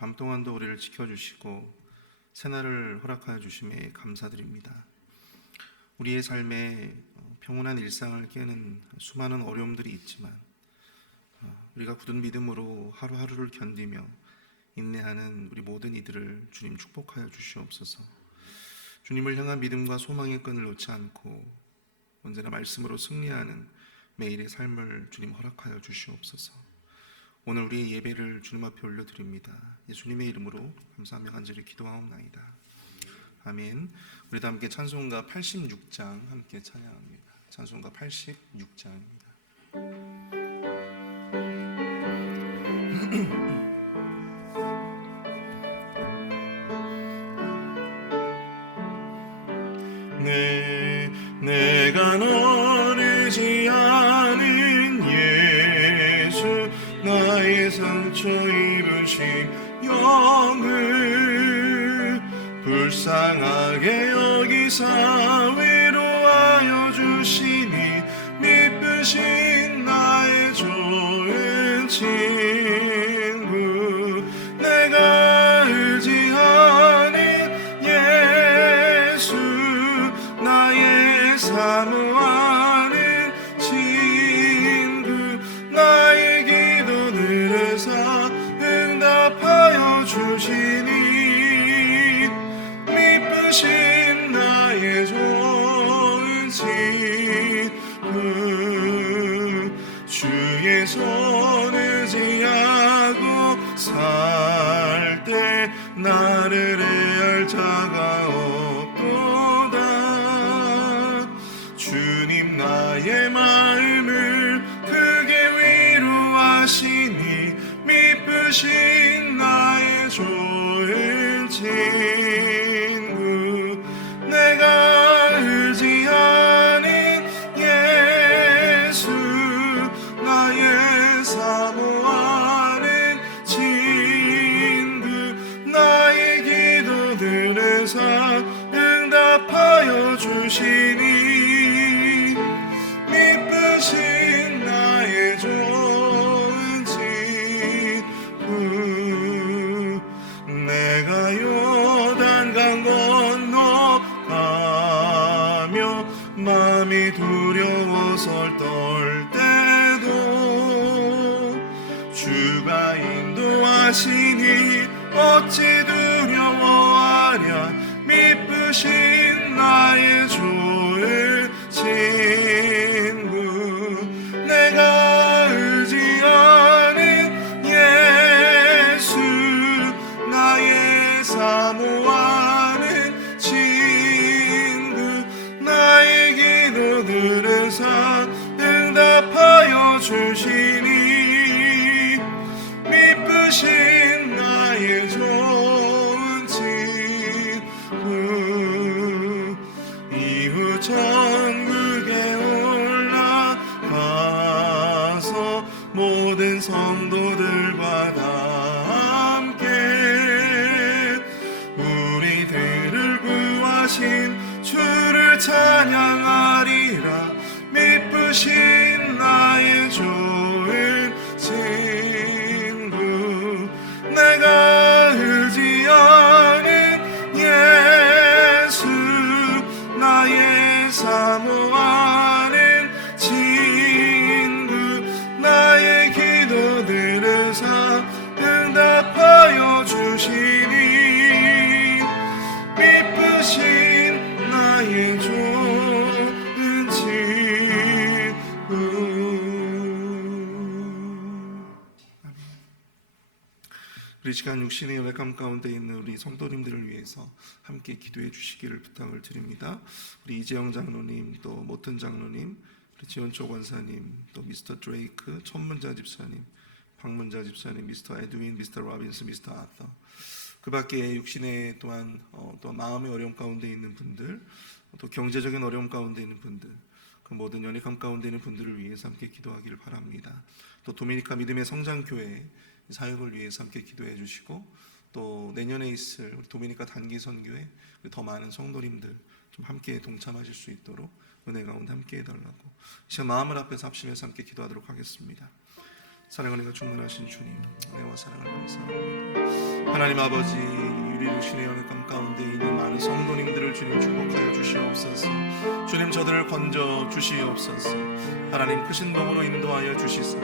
밤동안도 우리를 지켜주시고 새날을 허락하여 주심에 감사드립니다. 우리의 삶에 평온한 일상을 깨는 수많은 어려움들이 있지만 우리가 굳은 믿음으로 하루하루를 견디며 인내하는 우리 모든 이들을 주님 축복하여 주시옵소서. 주님을 향한 믿음과 소망의 끈을 놓지 않고 언제나 말씀으로 승리하는 매일의 삶을 주님 허락하여 주시옵소서. 오늘 우리의 예배를 주님 앞에 올려드립니다. 예수님의 이름으로 감사하며 간절히 기도하옵나이다. 아멘. 우리 다 함께 찬송가 86장 함께 찬양합니다. 찬송가 86장입니다. 내가 너를 의지하는 예수, 나의 상처 입으신 영을 불쌍하게 여기사 위로하여 주시니 미쁘신 나의 좋은 친구. 내가 의지하는 예수, 나의 사모하는 친구. 나의 기도 들으사 응답하여 주시니 미쁘신 나의 좋은 친구. 주의 손 의지하고 살 때 나를 해할 자가 없도다. 주님 나의 마음을 크게 위로하시니 미쁘신 나의 좋은 친구. 내가 의지하는 예수, 나의 사모하는 친구. 나의 기도 들으사 응답하여 주시니 미쁘신 나의 좋은 친구. 내가 요단강 건너가며 마음이 두려워서 떨 때도 주가 인도하시니 어찌 두려워하랴. 미쁘신 나의 좋은 친구. 내가 의지하는 예수, 나의 사모하는 친구. 나의 기도 들으사 응답하여 주시니 미쁘신 나의 좋은 친구. 이후 천국에 올라가서 모든 성도들과 다 함께 우리들을 구하신 주를 찬양하리라. 미쁘신 나의 좋은 친구. 내가 의지하는 예수, 나의 사모하는 친구. 나의 기도 들으사 응답하여 주시니 미쁘신 나의 좋은 친구. 우리 시간 육신의 연약함 가운데 있는 우리 성도님들을 위해서 함께 기도해 주시기를 부탁을 드립니다. 우리 이재영 장로님, 또 모튼 장로님, 우리 지원초 권사님, 또 미스터 드레이크, 천문자 집사님, 박문자 집사님, 미스터 에드윈, 미스터 로빈스, 미스터 아터, 그 밖에 육신의 또한 또 마음의 어려움 가운데 있는 분들, 또 경제적인 어려움 가운데 있는 분들, 그 모든 연약함 가운데 있는 분들을 위해서 함께 기도하기를 바랍니다. 또 도미니카 믿음의 성장교회 사역을 위해서 함께 기도해 주시고, 또 내년에 있을 우리 도미니카 단기 선교회 더 많은 성도님들 좀 함께 동참하실 수 있도록 은혜 가운데 함께 해달라고 시간 마음을 앞에서 합심해서 함께 기도하도록 하겠습니다. 사랑을 내가 충만하신 주님, 은혜와 사랑을 감사합니다. 하나님 아버지, 유리로 신의 연약함 가운데 있는 많은 성도님들을 주님 축복하여 주시옵소서. 주님 저들을 건져 주시옵소서. 하나님 크신 도으로 인도하여 주시사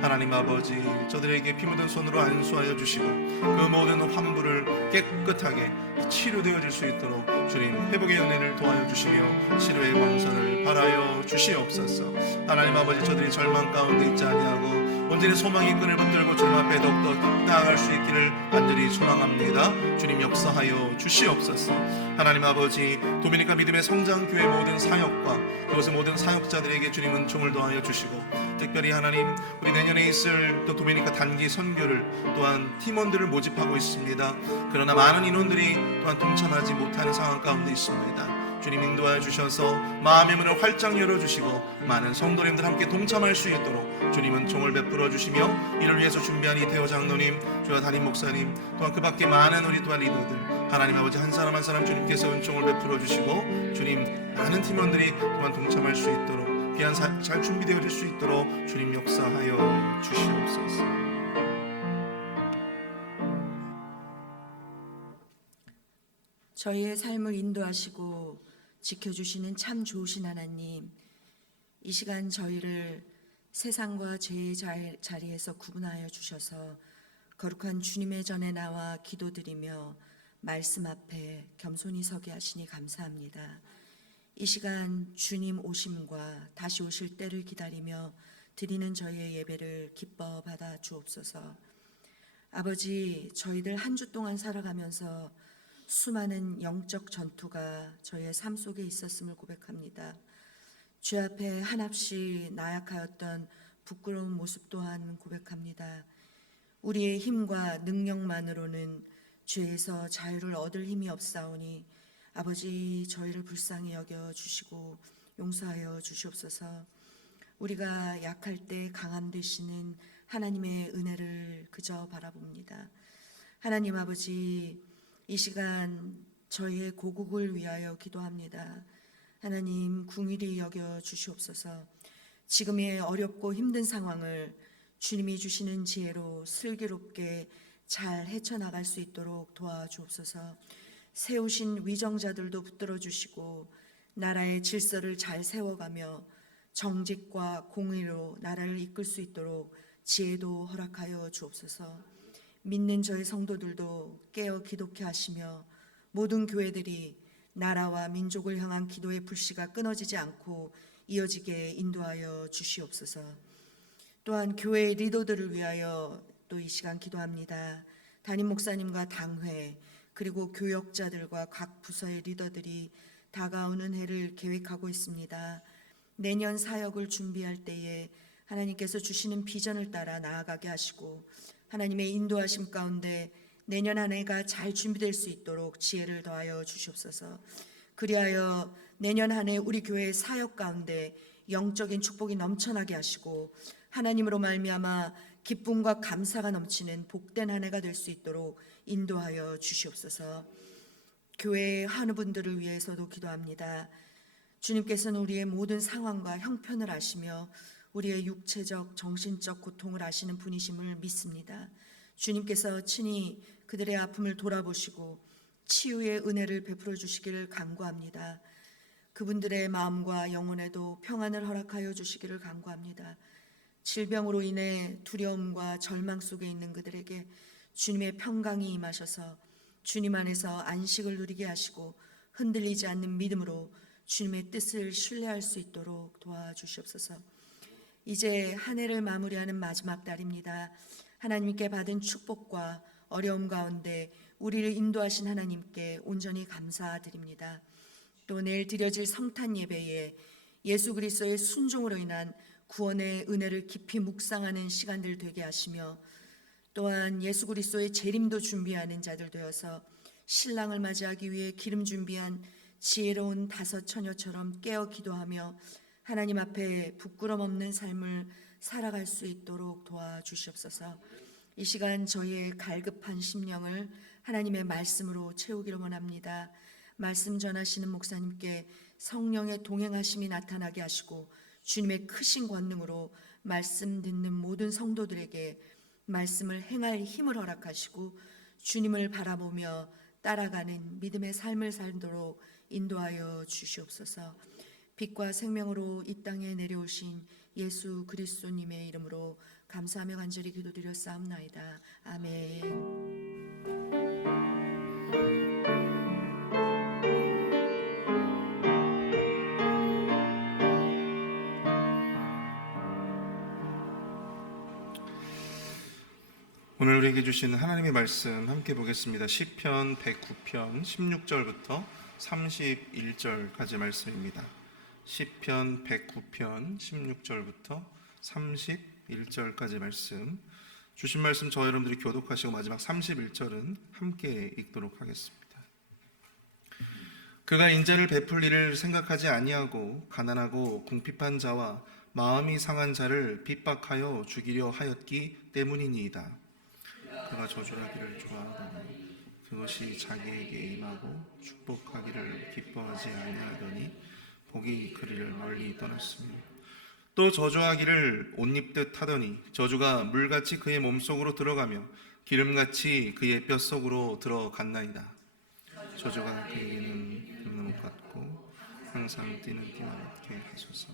하나님 아버지, 저들에게 피 묻은 손으로 안수하여 주시고 그 모든 환부를 깨끗하게 치료되어질 수 있도록 주님 회복의 은혜를 도와여 주시며 치료의 광선을 발하여 주시옵소서. 하나님 아버지, 저들이 절망 가운데 있지 아니하고 온전히 소망의 끈을 붙들고 주님 앞에 더욱더 나아갈 수 있기를 간절히 소망합니다. 주님 역사하여 주시옵소서. 하나님 아버지, 도미니카 믿음의 성장교회 모든 사역과 그것의 모든 사역자들에게 주님 은총을 더하여 주시고 특별히 하나님, 우리 내년에 있을 또 도미니카 단기 선교를 또한 팀원들을 모집하고 있습니다. 그러나 많은 인원들이 또한 동참하지 못하는 상황 가운데 있습니다. 주님 인도하여 주셔서 마음의 문을 활짝 열어주시고 많은 성도님들 함께 동참할 수 있도록 주님은 총을 베풀어 주시며 이를 위해서 준비한 이태호 장로님, 주와 담임 목사님, 또한 그 밖에 많은 우리 또한 리더들, 하나님 아버지 한 사람 한 사람 주님께서 은총을 베풀어 주시고 주님 많은 팀원들이 또한 동참할 수 있도록 귀한 잘 준비되어질 수 있도록 주님 역사하여 주시옵소서. 저희의 삶을 인도하시고 지켜주시는 참 좋으신 하나님, 이 시간 저희를 세상과 죄의 자리에서 구분하여 주셔서 거룩한 주님의 전에 나와 기도드리며 말씀 앞에 겸손히 서게 하시니 감사합니다. 이 시간 주님 오심과 다시 오실 때를 기다리며 드리는 저희의 예배를 기뻐 받아 주옵소서. 아버지, 저희들 한 주 동안 살아가면서 수많은 영적 전투가 저희의 삶 속에 있었음을 고백합니다. 주 앞에 한없이 나약하였던 부끄러운 모습 또한 고백합니다. 우리의 힘과 능력만으로는 죄에서 자유를 얻을 힘이 없사오니 아버지, 저희를 불쌍히 여겨 주시고 용서하여 주시옵소서. 우리가 약할 때 강함 되시는 하나님의 은혜를 그저 바라봅니다. 하나님 아버지, 이 시간 저희의 고국을 위하여 기도합니다. 하나님 긍휼히 여겨 주시옵소서. 지금의 어렵고 힘든 상황을 주님이 주시는 지혜로 슬기롭게 잘 헤쳐나갈 수 있도록 도와주옵소서. 세우신 위정자들도 붙들어 주시고 나라의 질서를 잘 세워가며 정직과 공의로 나라를 이끌 수 있도록 지혜도 허락하여 주옵소서. 믿는 저희 성도들도 깨어 기도케 하시며 모든 교회들이 나라와 민족을 향한 기도의 불씨가 끊어지지 않고 이어지게 인도하여 주시옵소서. 또한 교회의 리더들을 위하여 또 이 시간 기도합니다. 담임 목사님과 당회 그리고 교역자들과 각 부서의 리더들이 다가오는 해를 계획하고 있습니다. 내년 사역을 준비할 때에 하나님께서 주시는 비전을 따라 나아가게 하시고 하나님의 인도하심 가운데 내년 한 해가 잘 준비될 수 있도록 지혜를 더하여 주시옵소서. 그리하여 내년 한 해 우리 교회의 사역 가운데 영적인 축복이 넘쳐나게 하시고 하나님으로 말미암아 기쁨과 감사가 넘치는 복된 한 해가 될 수 있도록 인도하여 주시옵소서. 교회의 한우분들을 위해서도 기도합니다. 주님께서는 우리의 모든 상황과 형편을 아시며 우리의 육체적, 정신적 고통을 아시는 분이심을 믿습니다. 주님께서 친히 그들의 아픔을 돌아보시고 치유의 은혜를 베풀어 주시기를 간구합니다. 그분들의 마음과 영혼에도 평안을 허락하여 주시기를 간구합니다. 질병으로 인해 두려움과 절망 속에 있는 그들에게 주님의 평강이 임하셔서 주님 안에서 안식을 누리게 하시고 흔들리지 않는 믿음으로 주님의 뜻을 신뢰할 수 있도록 도와주시옵소서. 이제 한 해를 마무리하는 마지막 달입니다. 하나님께 받은 축복과 어려움 가운데 우리를 인도하신 하나님께 온전히 감사드립니다. 또 내일 드려질 성탄 예배에 예수 그리스도의 순종으로 인한 구원의 은혜를 깊이 묵상하는 시간들 되게 하시며 또한 예수 그리스도의 재림도 준비하는 자들 되어서 신랑을 맞이하기 위해 기름 준비한 지혜로운 다섯 처녀처럼 깨어 기도하며 하나님 앞에 부끄럼 없는 삶을 살아갈 수 있도록 도와주시옵소서. 이 시간 저희의 갈급한 심령을 하나님의 말씀으로 채우기를 원합니다. 말씀 전하시는 목사님께 성령의 동행하심이 나타나게 하시고 주님의 크신 권능으로 말씀 듣는 모든 성도들에게 말씀을 행할 힘을 허락하시고 주님을 바라보며 따라가는 믿음의 삶을 살도록 인도하여 주시옵소서. 빛과 생명으로 이 땅에 내려오신 예수 그리스도님의 이름으로 감사하며 간절히 기도드려 싸움나이다. 아멘. 오늘 우리에게 주시는 하나님의 말씀 함께 보겠습니다. 시편 109편 16절부터 31절까지 말씀입니다. 시편 109편 16절부터 31절까지 말씀. 주신 말씀 저와 여러분들이 교독하시고 마지막 31절은 함께 읽도록 하겠습니다. 그가 인자를 베풀 일을 생각하지 아니하고 가난하고 궁핍한 자와 마음이 상한 자를 핍박하여 죽이려 하였기 때문이니이다. 그가 저주하기를 좋아하더니 그것이 자기에게 임하고 축복하기를 기뻐하지 아니하더니 복이 그를 멀리 떠났으며 또 저주하기를 옷 입듯 하더니 저주가 물같이 그의 몸속으로 들어가며 기름같이 그의 뼛속으로 들어갔나이다. 저주가 그에게는 뱀나무 같고 항상 뛰는 띠와 같게 하소서.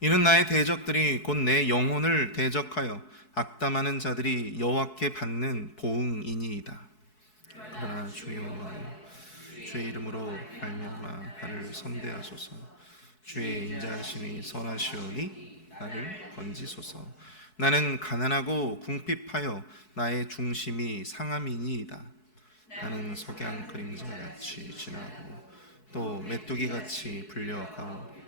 이는 나의 대적들이 곧 내 영혼을 대적하여 악담하는 자들이 여호와께 받는 보응이니이다. 그러나 주 여호와여, 주의 이름으로 말미암아 나를 선대하소서. 주의 인자하심이 선하시오니 나를 건지소서. 나는 가난하고 궁핍하여 나의 중심이 상함이니이다. 나는 석양 그림자같이 지나고 또 메뚜기같이 불려가오.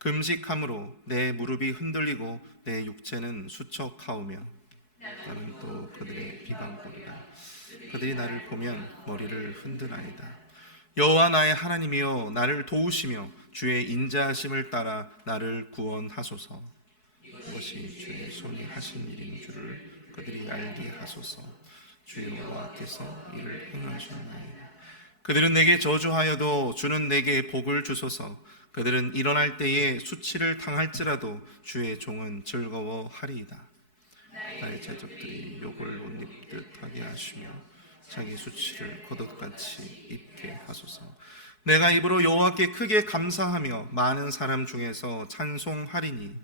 금식함으로 내 무릎이 흔들리고 내 육체는 수척하오며 나는 또 그들의 비방거리라. 그들이 나를 보면 머리를 흔드나이다. 여호와 나의 하나님이여, 나를 도우시며 주의 인자하심을 따라 나를 구원하소서. 이것이 주의 손이 하신 일인 줄을 그들이 알게 하소서. 주 여호와께서 이를 행하셨나이다. 그들은 내게 저주하여도 주는 내게 복을 주소서. 그들은 일어날 때에 수치를 당할지라도 주의 종은 즐거워하리이다. 나의 대적들이 욕을 못 입듯 하게 하시며 자기 수치를 겉옷같이 입게 하소서. 내가 입으로 여호와께 크게 감사하며 많은 사람 중에서 찬송하리니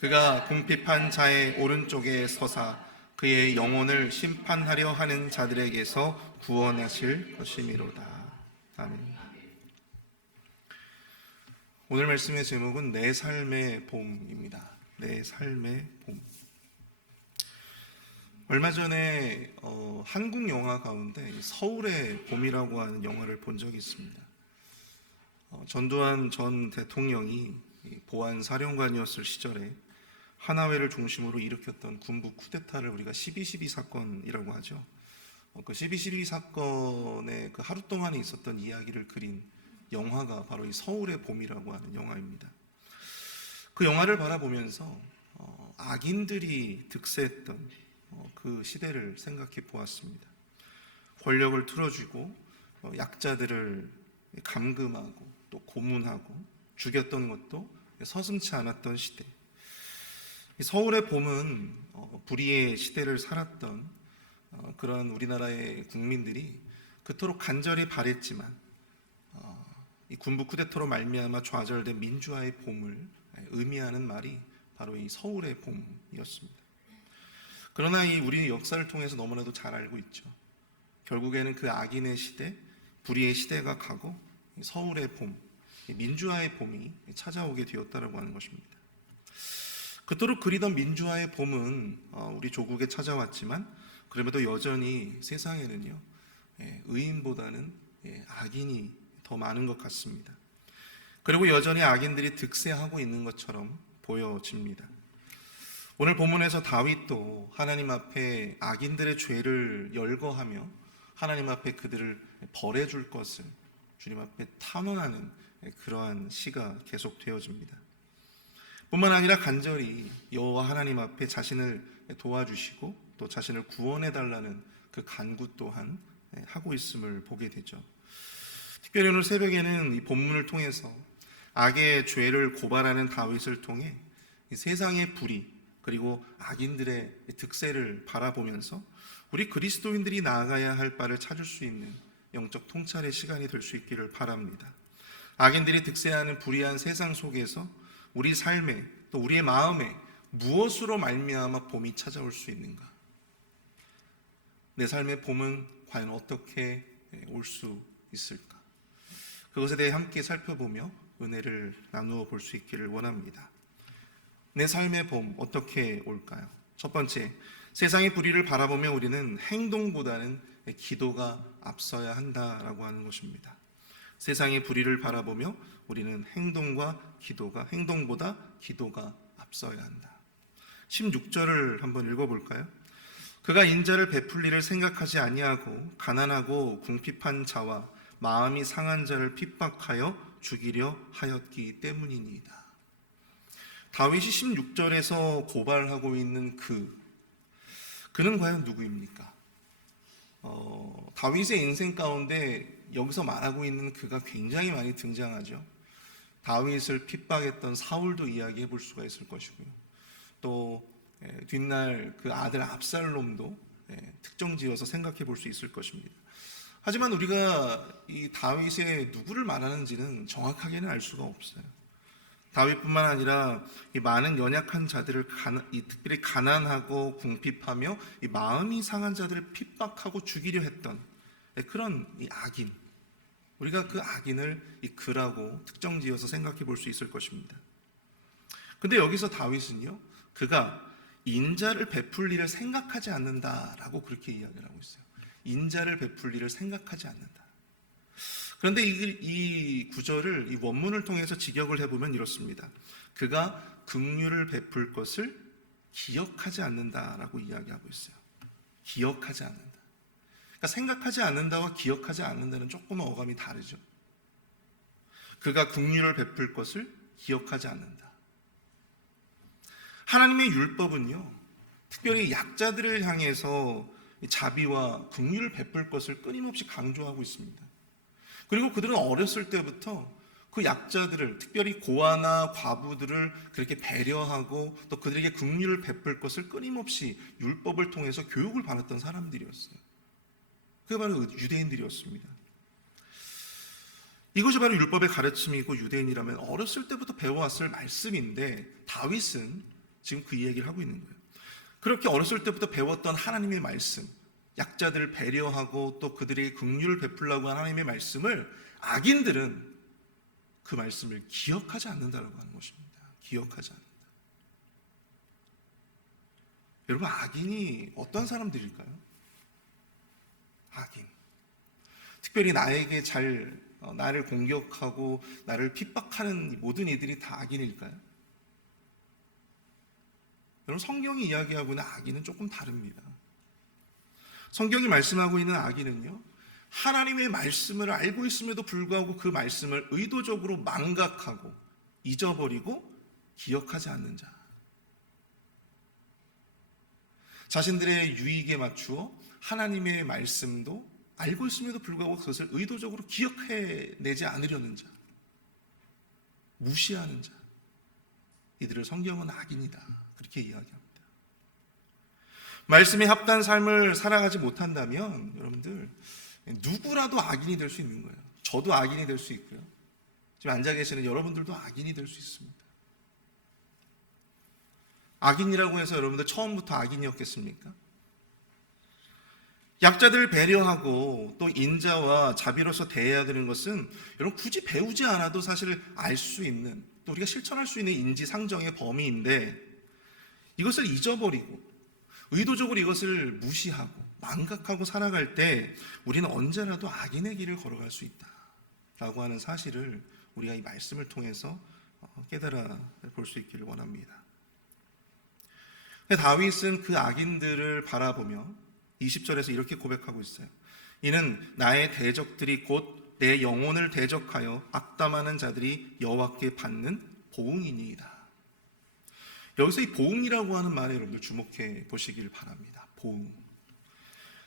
그가 궁핍한 자의 오른쪽에 서사 그의 영혼을 심판하려 하는 자들에게서 구원하실 것이미로다. 아멘. 오늘 말씀의 제목은 내 삶의 봄입니다. 내 삶의 봄. 얼마 전에 한국 영화 가운데 서울의 봄이라고 하는 영화를 본 적이 있습니다. 전두환 전 대통령이 보안 사령관이었을 시절에 하나회를 중심으로 일으켰던 군부 쿠데타를 우리가 12.12 사건이라고 하죠. 그 12.12 사건의 그 하루 동안에 있었던 이야기를 그린 영화가 바로 이 서울의 봄이라고 하는 영화입니다. 그 영화를 바라보면서 악인들이 득세했던 그 시대를 생각해 보았습니다. 권력을 틀어쥐고 약자들을 감금하고 또 고문하고 죽였던 것도 서슴지 않았던 시대. 서울의 봄은 불의의 시대를 살았던 그런 우리나라의 국민들이 그토록 간절히 바랬지만 이 군부 쿠데타로 말미암아 좌절된 민주화의 봄을 의미하는 말이 바로 이 서울의 봄이었습니다. 그러나 이 우리 역사를 통해서 너무나도 잘 알고 있죠. 결국에는 그 악인의 시대, 불의의 시대가 가고 서울의 봄, 민주화의 봄이 찾아오게 되었다라고 하는 것입니다. 그토록 그리던 민주화의 봄은 우리 조국에 찾아왔지만 그럼에도 여전히 세상에는요 의인보다는 악인이 더 많은 것 같습니다. 그리고 여전히 악인들이 득세하고 있는 것처럼 보여집니다. 오늘 본문에서 다윗도 하나님 앞에 악인들의 죄를 열거하며 하나님 앞에 그들을 벌해줄 것을 주님 앞에 탄원하는 그러한 시가 계속되어집니다. 뿐만 아니라 간절히 여호와 하나님 앞에 자신을 도와주시고 또 자신을 구원해달라는 그 간구 또한 하고 있음을 보게 되죠. 특별히 오늘 새벽에는 이 본문을 통해서 악의 죄를 고발하는 다윗을 통해 이 세상의 불의 그리고 악인들의 득세를 바라보면서 우리 그리스도인들이 나아가야 할 바를 찾을 수 있는 영적 통찰의 시간이 될 수 있기를 바랍니다. 악인들이 득세하는 불의한 세상 속에서 우리 삶에 또 우리의 마음에 무엇으로 말미암아 봄이 찾아올 수 있는가? 내 삶의 봄은 과연 어떻게 올 수 있을까? 그것에 대해 함께 살펴보며 은혜를 나누어 볼 수 있기를 원합니다. 내 삶의 봄 어떻게 올까요? 첫 번째, 세상의 불의를 바라보며 우리는 행동보다는 기도가 앞서야 한다라고 하는 것입니다. 세상의 불의를 바라보며 우리는 행동보다 기도가 앞서야 한다. 16절을 한번 읽어볼까요? 그가 인자를 베풀리를 생각하지 아니하고 가난하고 궁핍한 자와 마음이 상한 자를 핍박하여 죽이려 하였기 때문이니이다. 다윗이 16절에서 고발하고 있는 그는 과연 누구입니까? 다윗의 인생 가운데 여기서 말하고 있는 그가 굉장히 많이 등장하죠. 다윗을 핍박했던 사울도 이야기해 볼 수가 있을 것이고요. 또 뒷날 그 아들 압살롬도 특정 지어서 생각해 볼 수 있을 것입니다. 하지만 우리가 이 다윗의 누구를 말하는지는 정확하게는 알 수가 없어요. 다윗뿐만 아니라 이 많은 연약한 자들을 특별히 가난하고 궁핍하며 이 마음이 상한 자들을 핍박하고 죽이려 했던 그런 이 악인, 우리가 그 악인을 이 그라고 특정지어서 생각해 볼 수 있을 것입니다. 근데 여기서 다윗은요, 그가 인자를 베풀리를 생각하지 않는다라고 그렇게 이야기를 하고 있어요. 인자를 베풀리를 생각하지 않는다. 그런데 이 구절을 이 원문을 통해서 직역을 해보면 이렇습니다. 그가 긍휼을 베풀 것을 기억하지 않는다라고 이야기하고 있어요. 기억하지 않는다. 그러니까 생각하지 않는다와 기억하지 않는다는 조금 어감이 다르죠. 그가 긍휼을 베풀 것을 기억하지 않는다. 하나님의 율법은요, 특별히 약자들을 향해서 자비와 긍휼을 베풀 것을 끊임없이 강조하고 있습니다. 그리고 그들은 어렸을 때부터 그 약자들을, 특별히 고아나 과부들을 그렇게 배려하고 또 그들에게 긍휼을 베풀 것을 끊임없이 율법을 통해서 교육을 받았던 사람들이었어요. 그게 바로 유대인들이었습니다. 이것이 바로 율법의 가르침이고 유대인이라면 어렸을 때부터 배워왔을 말씀인데 다윗은 지금 그 얘기를 하고 있는 거예요. 그렇게 어렸을 때부터 배웠던 하나님의 말씀, 약자들을 배려하고 또 그들에게 긍휼을 베풀라고 하는 하나님의 말씀을 악인들은 그 말씀을 기억하지 않는다라고 하는 것입니다. 기억하지 않는다. 여러분, 악인이 어떤 사람들일까요? 악인. 특별히 나에게 나를 공격하고 나를 핍박하는 모든 이들이 다 악인일까요? 여러분, 성경이 이야기하고 있는 악인은 조금 다릅니다. 성경이 말씀하고 있는 악인은요, 하나님의 말씀을 알고 있음에도 불구하고 그 말씀을 의도적으로 망각하고 잊어버리고 기억하지 않는 자. 자신들의 유익에 맞추어 하나님의 말씀도 알고 있음에도 불구하고 그것을 의도적으로 기억해내지 않으려는 자. 무시하는 자. 이들을 성경은 악인이다. 그렇게 이야기합니다. 말씀에 합당한 삶을 살아가지 못한다면 여러분들 누구라도 악인이 될 수 있는 거예요. 저도 악인이 될 수 있고요. 지금 앉아 계시는 여러분들도 악인이 될 수 있습니다. 악인이라고 해서 여러분들 처음부터 악인이었겠습니까? 약자들을 배려하고 또 인자와 자비로서 대해야 되는 것은 여러분 굳이 배우지 않아도 사실 알 수 있는, 또 우리가 실천할 수 있는 인지상정의 범위인데 이것을 잊어버리고 의도적으로 이것을 무시하고 망각하고 살아갈 때 우리는 언제라도 악인의 길을 걸어갈 수 있다라고 하는 사실을 우리가 이 말씀을 통해서 깨달아 볼 수 있기를 원합니다. 다윗은 그 악인들을 바라보며 20절에서 이렇게 고백하고 있어요. 이는 나의 대적들이 곧 내 영혼을 대적하여 악담하는 자들이 여호와께 받는 보응이니이다. 여기서 이 보응이라고 하는 말에 여러분들 주목해 보시길 바랍니다. 보응.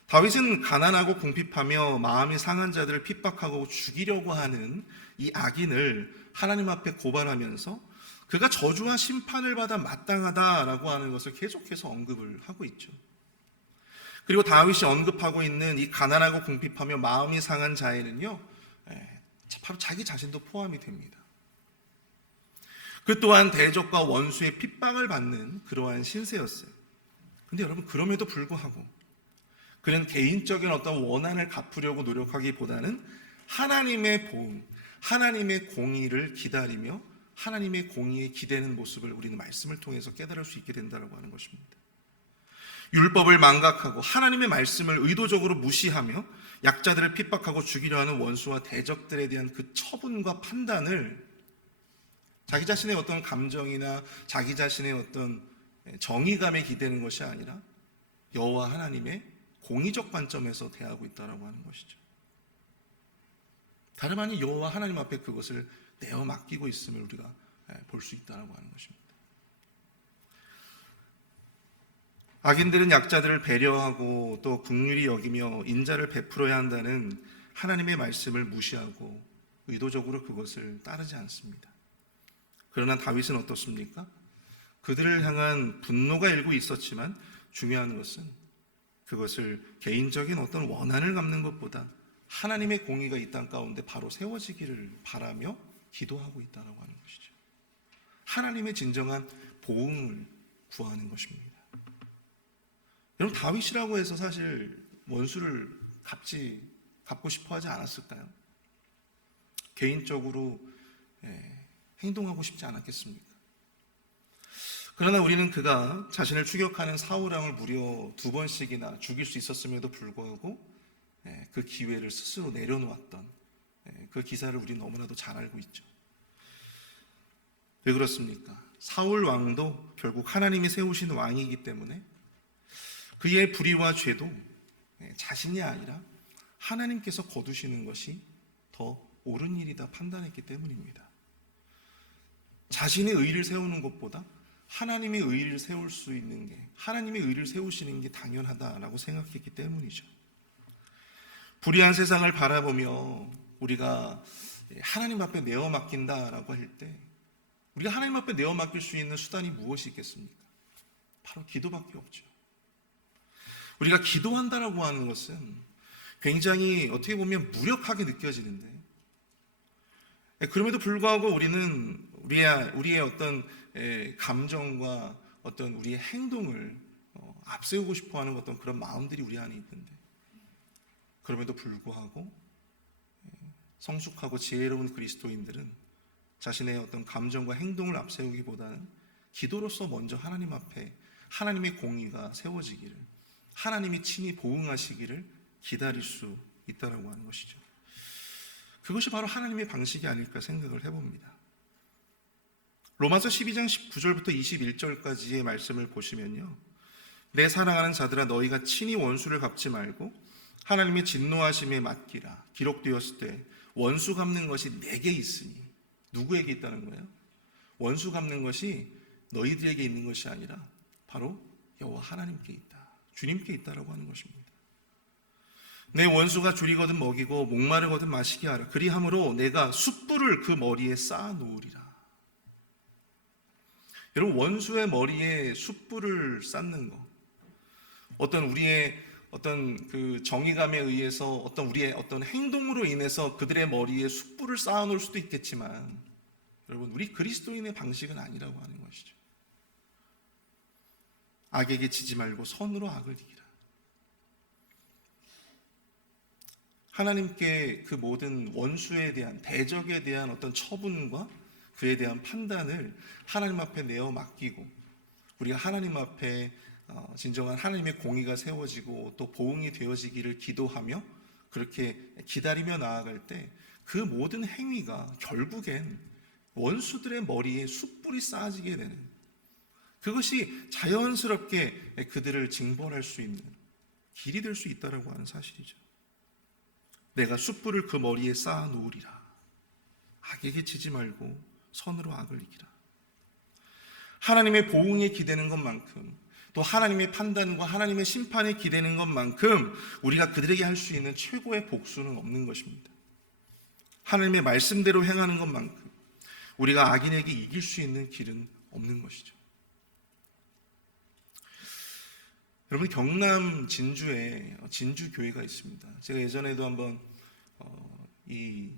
다윗은 가난하고 궁핍하며 마음이 상한 자들을 핍박하고 죽이려고 하는 이 악인을 하나님 앞에 고발하면서 그가 저주와 심판을 받아 마땅하다라고 하는 것을 계속해서 언급을 하고 있죠. 그리고 다윗이 언급하고 있는 이 가난하고 궁핍하며 마음이 상한 자에는요, 바로 자기 자신도 포함이 됩니다. 그 또한 대적과 원수의 핍박을 받는 그러한 신세였어요. 근데 여러분, 그럼에도 불구하고 그는 개인적인 어떤 원한을 갚으려고 노력하기보다는 하나님의 보응, 하나님의 공의를 기다리며 하나님의 공의에 기대는 모습을 우리는 말씀을 통해서 깨달을 수 있게 된다고 하는 것입니다. 율법을 망각하고 하나님의 말씀을 의도적으로 무시하며 약자들을 핍박하고 죽이려 하는 원수와 대적들에 대한 그 처분과 판단을 자기 자신의 어떤 감정이나 자기 자신의 어떤 정의감에 기대는 것이 아니라 여호와 하나님의 공의적 관점에서 대하고 있다고 하는 것이죠. 다름 아닌 여호와 하나님 앞에 그것을 내어 맡기고 있음을 우리가 볼 수 있다고 하는 것입니다. 악인들은 약자들을 배려하고 또 긍휼히 여기며 인자를 베풀어야 한다는 하나님의 말씀을 무시하고 의도적으로 그것을 따르지 않습니다. 그러나 다윗은 어떻습니까? 그들을 향한 분노가 일고 있었지만 중요한 것은 그것을 개인적인 어떤 원한을 갚는 것보다 하나님의 공의가 이 땅 가운데 바로 세워지기를 바라며 기도하고 있다고 하는 것이죠. 하나님의 진정한 보응을 구하는 것입니다. 여러분, 다윗이라고 해서 사실 원수를 갚고 싶어 하지 않았을까요? 개인적으로 행동하고 싶지 않았겠습니까? 그러나 우리는 그가 자신을 추격하는 사울왕을 무려 2번씩이나 죽일 수 있었음에도 불구하고 그 기회를 스스로 내려놓았던 그 기사를 우리는 너무나도 잘 알고 있죠. 왜 그렇습니까? 사울 왕도 결국 하나님이 세우신 왕이기 때문에 그의 불의와 죄도 자신이 아니라 하나님께서 거두시는 것이 더 옳은 일이다 판단했기 때문입니다. 자신의 의를 세우는 것보다 하나님의 의를 세울 수 있는 게, 하나님의 의를 세우시는 게 당연하다라고 생각했기 때문이죠. 불의한 세상을 바라보며 우리가 하나님 앞에 내어 맡긴다라고 할 때 우리가 하나님 앞에 내어 맡길 수 있는 수단이 무엇이 있겠습니까? 바로 기도밖에 없죠. 우리가 기도한다라고 하는 것은 굉장히 어떻게 보면 무력하게 느껴지는데, 그럼에도 불구하고 우리는 우리의 어떤 감정과 어떤 우리의 행동을 앞세우고 싶어하는 어떤 그런 마음들이 우리 안에 있는데, 그럼에도 불구하고 성숙하고 지혜로운 그리스도인들은 자신의 어떤 감정과 행동을 앞세우기보다는 기도로서 먼저 하나님 앞에 하나님의 공의가 세워지기를, 하나님이 친히 보응하시기를 기다릴 수 있다라고 하는 것이죠. 그것이 바로 하나님의 방식이 아닐까 생각을 해봅니다. 로마서 12장 19절부터 21절까지의 말씀을 보시면요, 내 사랑하는 자들아 너희가 친히 원수를 갚지 말고 하나님의 진노하심에 맡기라. 기록되었을 때 원수 갚는 것이 내게 있으니. 누구에게 있다는 거예요? 원수 갚는 것이 너희들에게 있는 것이 아니라 바로 여호와 하나님께 있다, 주님께 있다라고 하는 것입니다. 내 원수가 줄이거든 먹이고 목마르거든 마시게 하라. 그리함으로 내가 숯불을 그 머리에 쌓아 놓으리라. 여러분, 원수의 머리에 숯불을 쌓는 것, 어떤 우리의 어떤 그 정의감에 의해서 어떤 우리의 어떤 행동으로 인해서 그들의 머리에 숯불을 쌓아 놓을 수도 있겠지만, 여러분, 우리 그리스도인의 방식은 아니라고 하는 것이죠. 악에게 지지 말고 선으로 악을 이기라. 하나님께 그 모든 원수에 대한, 대적에 대한 어떤 처분과 그에 대한 판단을 하나님 앞에 내어 맡기고 우리가 하나님 앞에 진정한 하나님의 공의가 세워지고 또 보응이 되어지기를 기도하며 그렇게 기다리며 나아갈 때 그 모든 행위가 결국엔 원수들의 머리에 숯불이 쌓아지게 되는, 그것이 자연스럽게 그들을 징벌할 수 있는 길이 될 수 있다라고 하는 사실이죠. 내가 숯불을 그 머리에 쌓아 놓으리라. 악에게 지지 말고 선으로 악을 이기라. 하나님의 보응에 기대는 것만큼, 또 하나님의 판단과 하나님의 심판에 기대는 것만큼 우리가 그들에게 할 수 있는 최고의 복수는 없는 것입니다. 하나님의 말씀대로 행하는 것만큼 우리가 악인에게 이길 수 있는 길은 없는 것이죠. 여러분 경남 진주에 진주 교회가 있습니다. 제가 예전에도 한번 이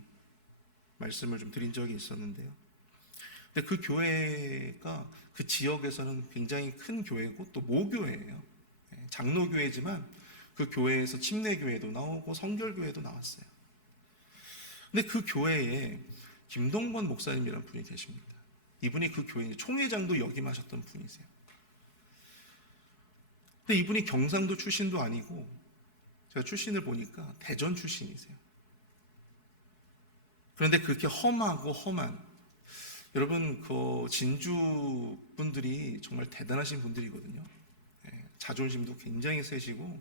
말씀을 좀 드린 적이 있었는데요. 근데 그 교회가 그 지역에서는 굉장히 큰 교회고 또 모교회예요. 장로교회지만 그 교회에서 침례교회도 나오고 성결교회도 나왔어요. 근데 그 교회에 김동건 목사님이라는 분이 계십니다. 이분이 그 교회 총회장도 역임하셨던 분이세요. 근데 이분이 경상도 출신도 아니고 제가 출신을 보니까 대전 출신이세요. 그런데 그렇게 험하고 험한, 여러분 그 진주 분들이 정말 대단하신 분들이거든요. 자존심도 굉장히 세시고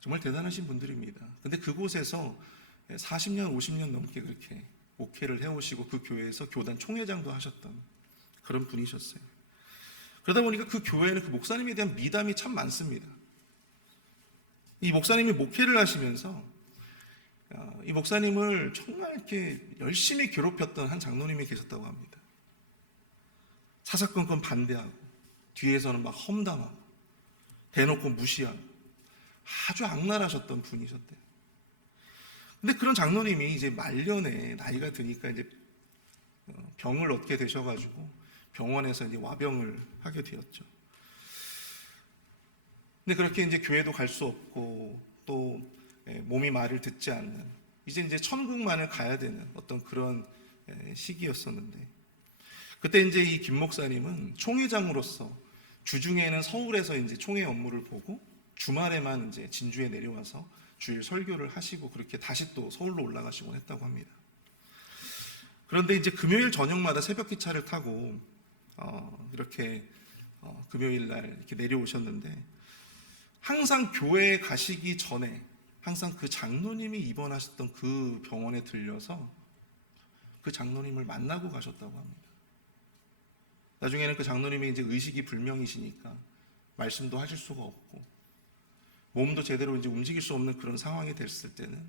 정말 대단하신 분들입니다. 근데 그곳에서 40년, 50년 넘게 그렇게 목회를 해오시고 그 교회에서 교단 총회장도 하셨던 그런 분이셨어요. 그러다 보니까 그 교회는 그 목사님에 대한 미담이 참 많습니다. 이 목사님이 목회를 하시면서 이 목사님을 정말 이렇게 열심히 괴롭혔던 한 장로님이 계셨다고 합니다. 사사건건 반대하고 뒤에서는 막 험담하고 대놓고 무시하고 아주 악랄하셨던 분이셨대요. 근데 그런 장로님이 이제 말년에 나이가 드니까 이제 병을 얻게 되셔가지고 병원에서 이제 와병을 하게 되었죠. 근데 그렇게 이제 교회도 갈 수 없고 또 몸이 말을 듣지 않는, 이제 천국만을 가야 되는 어떤 그런 시기였었는데, 그때 이제 이 김 목사님은 총회장으로서 주중에는 서울에서 이제 총회 업무를 보고 주말에만 이제 진주에 내려와서 주일 설교를 하시고 그렇게 다시 또 서울로 올라가시곤 했다고 합니다. 그런데 이제 금요일 저녁마다 새벽 기차를 타고 이렇게 금요일 날 이렇게 내려오셨는데, 항상 교회에 가시기 전에 항상 그 장로님이 입원하셨던 그 병원에 들려서 그 장로님을 만나고 가셨다고 합니다. 나중에는 그 장로님이 이제 의식이 불명이시니까 말씀도 하실 수가 없고 몸도 제대로 이제 움직일 수 없는 그런 상황이 됐을 때는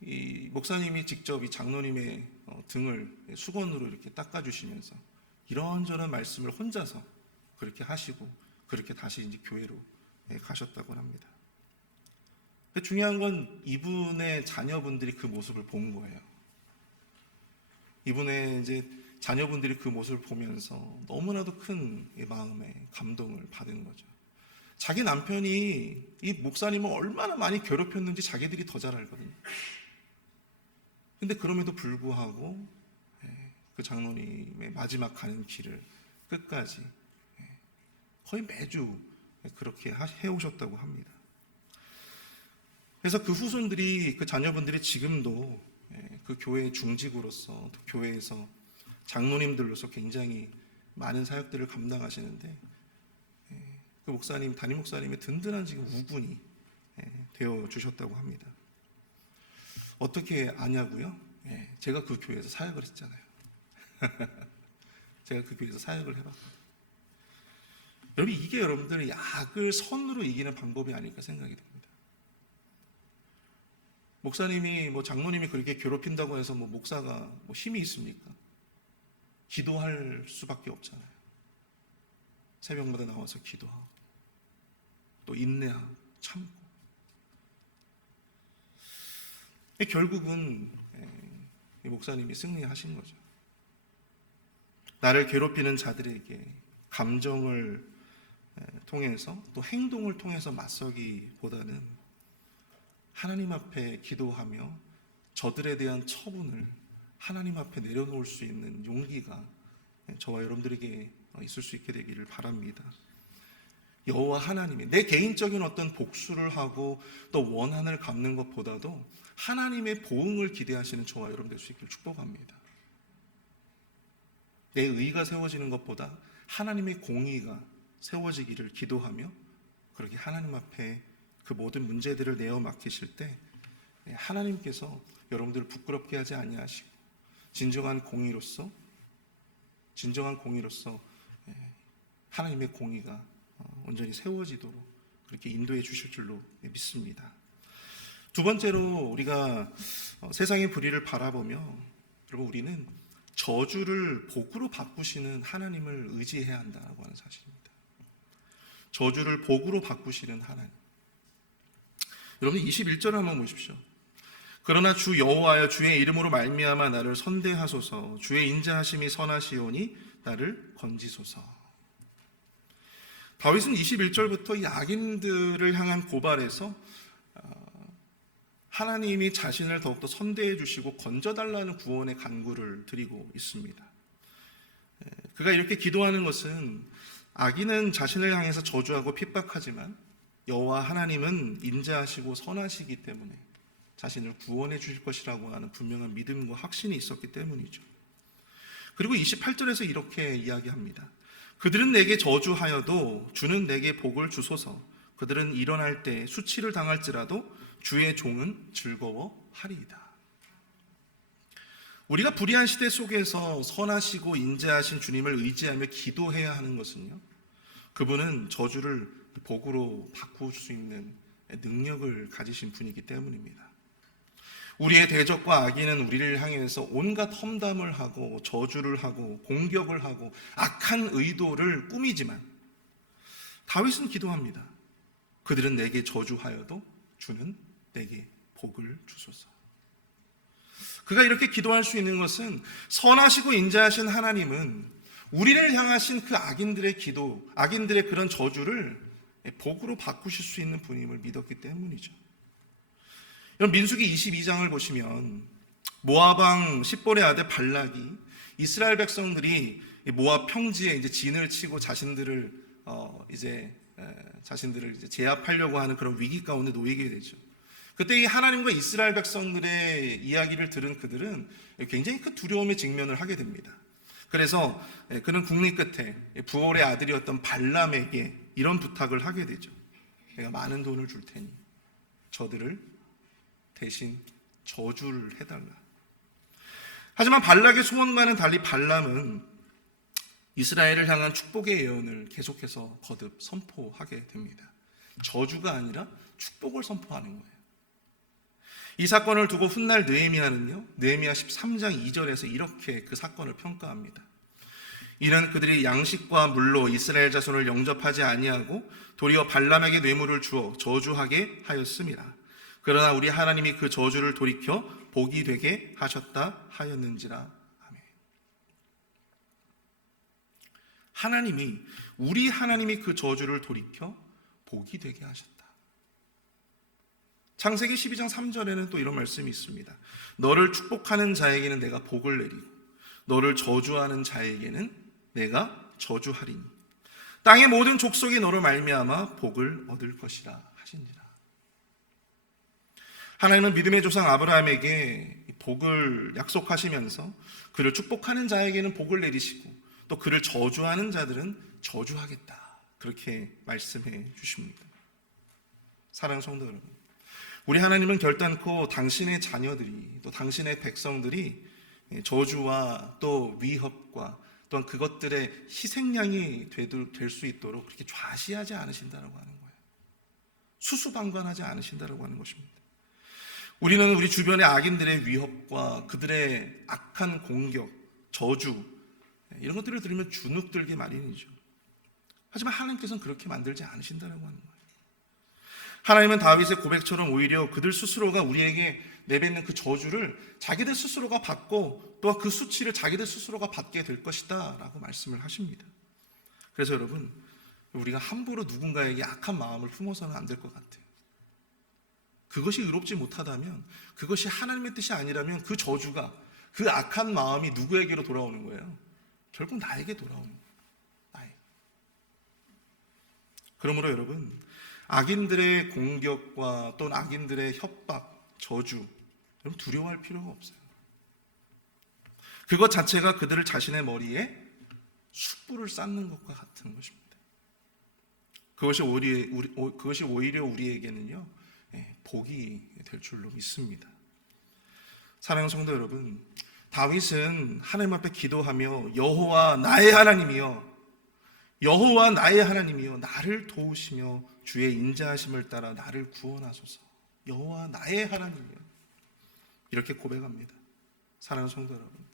이 목사님이 직접 이 장로님의 등을 수건으로 이렇게 닦아주시면서 이런저런 말씀을 혼자서 그렇게 하시고 그렇게 다시 이제 교회로 가셨다고 합니다. 근데 중요한 건 이분의 자녀분들이 그 모습을 본 거예요. 이분의 이제 자녀분들이 그 모습을 보면서 너무나도 큰 마음에 감동을 받은 거죠. 자기 남편이 이 목사님을 얼마나 많이 괴롭혔는지 자기들이 더 잘 알거든요. 근데 그럼에도 불구하고 그 장로님의 마지막 가는 길을 끝까지 거의 매주 그렇게 해오셨다고 합니다. 그래서 그 후손들이, 그 자녀분들이 지금도 그 교회의 중직으로서 또 교회에서 장로님들로서 굉장히 많은 사역들을 감당하시는데, 그 목사님, 담임 목사님의 든든한 지금 우군이 되어 주셨다고 합니다. 어떻게 아냐고요? 제가 그 교회에서 사역을 했잖아요. 제가 그 교회에서 사역을 해봤거든요. 여러분, 이게 여러분들 약을 선으로 이기는 방법이 아닐까 생각이 됩니다. 목사님이 장로님이 그렇게 괴롭힌다고 해서 목사가 힘이 있습니까? 기도할 수밖에 없잖아요. 새벽마다 나와서 기도하고 또 인내하고 참고. 결국은 이 목사님이 승리하신 거죠. 나를 괴롭히는 자들에게 감정을 통해서 또 행동을 통해서 맞서기보다는 하나님 앞에 기도하며 저들에 대한 처분을 하나님 앞에 내려놓을 수 있는 용기가 저와 여러분들에게 있을 수 있게 되기를 바랍니다. 여호와 하나님이 내 개인적인 어떤 복수를 하고 또 원한을 갚는 것보다도 하나님의 보응을 기대하시는 저와 여러분 될 수 있기를 축복합니다. 내 의가 세워지는 것보다 하나님의 공의가 세워지기를 기도하며 그렇게 하나님 앞에 그 모든 문제들을 내어 맡기실 때 하나님께서 여러분들을 부끄럽게 하지 아니하시고 진정한 공의로서 하나님의 공의가 온전히 세워지도록 그렇게 인도해 주실 줄로 믿습니다. 두 번째로 우리가 세상의 불의를 바라보며 여러분 우리는 저주를 복으로 바꾸시는 하나님을 의지해야 한다고 하는 사실입니다. 저주를 복으로 바꾸시는 하나님. 여러분 21절을 한번 보십시오. 그러나 주 여호와여 주의 이름으로 말미암아 나를 선대하소서. 주의 인자하심이 선하시오니 나를 건지소서. 다윗은 21절부터 이 악인들을 향한 고발에서 하나님이 자신을 더욱더 선대해 주시고 건져달라는 구원의 간구를 드리고 있습니다. 그가 이렇게 기도하는 것은 악인은 자신을 향해서 저주하고 핍박하지만 여호와 하나님은 인자하시고 선하시기 때문에 자신을 구원해 주실 것이라고 하는 분명한 믿음과 확신이 있었기 때문이죠. 그리고 28절에서 이렇게 이야기합니다. 그들은 내게 저주하여도 주는 내게 복을 주소서. 그들은 일어날 때 수치를 당할지라도 주의 종은 즐거워하리이다. 우리가 불의한 시대 속에서 선하시고 인자하신 주님을 의지하며 기도해야 하는 것은요, 그분은 저주를 복으로 바꿀 수 있는 능력을 가지신 분이기 때문입니다. 우리의 대적과 악인은 우리를 향해서 온갖 험담을 하고 저주를 하고 공격을 하고 악한 의도를 꾸미지만 다윗은 기도합니다. 그들은 내게 저주하여도 주는 내게 복을 주소서. 그가 이렇게 기도할 수 있는 것은 선하시고 인자하신 하나님은 우리를 향하신 그 악인들의 기도, 악인들의 그런 저주를 복으로 바꾸실 수 있는 분임을 믿었기 때문이죠. 여러분 민수기 22장을 보시면 모압 왕 십볼의 아들 발락이 이스라엘 백성들이 모압 평지에 이제 진을 치고 자신들을 제압하려고 하는 그런 위기 가운데 놓이게 되죠. 그때 이 하나님과 이스라엘 백성들의 이야기를 들은 그들은 굉장히 큰 두려움에 직면을 하게 됩니다. 그래서 그는 국리 끝에 부올의 아들이었던 발람에게 이런 부탁을 하게 되죠. 내가 많은 돈을 줄 테니 저들을 대신 저주를 해달라. 하지만 발락의 소원과는 달리 발람은 이스라엘을 향한 축복의 예언을 계속해서 거듭 선포하게 됩니다. 저주가 아니라 축복을 선포하는 거예요. 이 사건을 두고 훗날 느헤미야는요, 느헤미야 13장 2절에서 이렇게 그 사건을 평가합니다. 이는 그들이 양식과 물로 이스라엘 자손을 영접하지 아니하고 도리어 발람에게 뇌물을 주어 저주하게 하였음이라. 그러나 우리 하나님이 그 저주를 돌이켜 복이 되게 하셨다 하였는지라. 아멘. 우리 하나님이 그 저주를 돌이켜 복이 되게 하셨다. 창세기 12장 3절에는 또 이런 말씀이 있습니다. 너를 축복하는 자에게는 내가 복을 내리고 너를 저주하는 자에게는 내가 저주하리니 땅의 모든 족속이 너로 말미암아 복을 얻을 것이라 하시니라. 하나님은 믿음의 조상 아브라함에게 복을 약속하시면서 그를 축복하는 자에게는 복을 내리시고 또 그를 저주하는 자들은 저주하겠다, 그렇게 말씀해 주십니다. 사랑하는 성도 여러분, 우리 하나님은 결단코 당신의 자녀들이 또 당신의 백성들이 저주와 또 위협과 또한 그것들의 희생양이 될 수 있도록 그렇게 좌시하지 않으신다라고 하는 거예요. 수수방관하지 않으신다라고 하는 것입니다. 우리는 우리 주변의 악인들의 위협과 그들의 악한 공격, 저주 이런 것들을 들으면 주눅들게 마련이죠. 하지만 하나님께서는 그렇게 만들지 않으신다라고 하는 거예요. 하나님은 다윗의 고백처럼 오히려 그들 스스로가 우리에게 내뱉는 그 저주를 자기들 스스로가 받고 또한 그 수치를 자기들 스스로가 받게 될 것이다 라고 말씀을 하십니다. 그래서 여러분, 우리가 함부로 누군가에게 악한 마음을 품어서는 안 될 것 같아요. 그것이 의롭지 못하다면, 그것이 하나님의 뜻이 아니라면 그 저주가, 그 악한 마음이 누구에게로 돌아오는 거예요? 결국 나에게 돌아오는 거예요. 나에게. 그러므로 여러분, 악인들의 공격과 또는 악인들의 협박, 저주, 여러분 두려워할 필요가 없어요. 그것 자체가 그들을 자신의 머리에 숯불을 쌓는 것과 같은 것입니다. 그것이 오히려 우리에게는요, 복이 될 줄로 믿습니다. 사랑하는 성도 여러분, 다윗은 하나님 앞에 기도하며 여호와 나의 하나님이여, 여호와 나의 하나님이여 나를 도우시며 주의 인자하심을 따라 나를 구원하소서. 여호와 나의 하나님이여, 이렇게 고백합니다. 사랑하는 성도 여러분,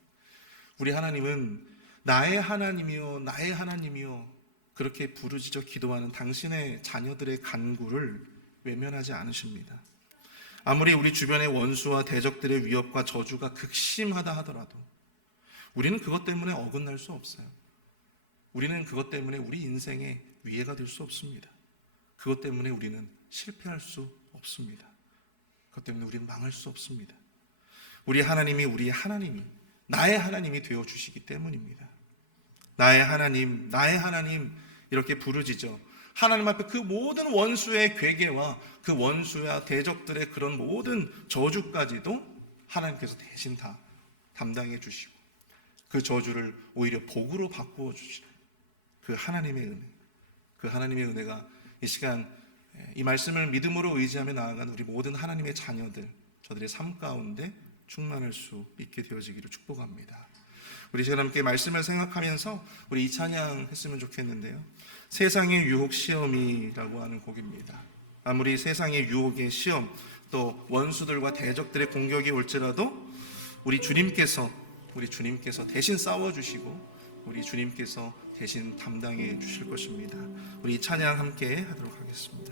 우리 하나님은 나의 하나님이여 나의 하나님이여 그렇게 부르짖어 기도하는 당신의 자녀들의 간구를 외면하지 않으십니다. 아무리 우리 주변의 원수와 대적들의 위협과 저주가 극심하다 하더라도 우리는 그것 때문에 어긋날 수 없어요. 우리는 그것 때문에 우리 인생에 위해가 될 수 없습니다. 그것 때문에 우리는 실패할 수 없습니다. 그것 때문에 우리는 망할 수 없습니다. 우리의 하나님이 나의 하나님이 되어주시기 때문입니다. 나의 하나님 이렇게 부르짖어 하나님 앞에 그 모든 원수의 괴계와 그 원수와 대적들의 그런 모든 저주까지도 하나님께서 대신 다 담당해 주시고 그 저주를 오히려 복으로 바꾸어 주시는 그 하나님의 은혜, 그 하나님의 은혜가 이 시간 이 말씀을 믿음으로 의지하며 나아가는 우리 모든 하나님의 자녀들, 저들의 삶 가운데 충만할 수 있게 되어지기를 축복합니다. 우리 시간 함께 말씀을 생각하면서 우리 이 찬양 했으면 좋겠는데요. 세상의 유혹 시험이라고 하는 곡입니다. 아무리 세상의 유혹의 시험, 또 원수들과 대적들의 공격이 올지라도 우리 주님께서 대신 싸워주시고 우리 주님께서 대신 담당해 주실 것입니다. 우리 이 찬양 함께 하도록 하겠습니다.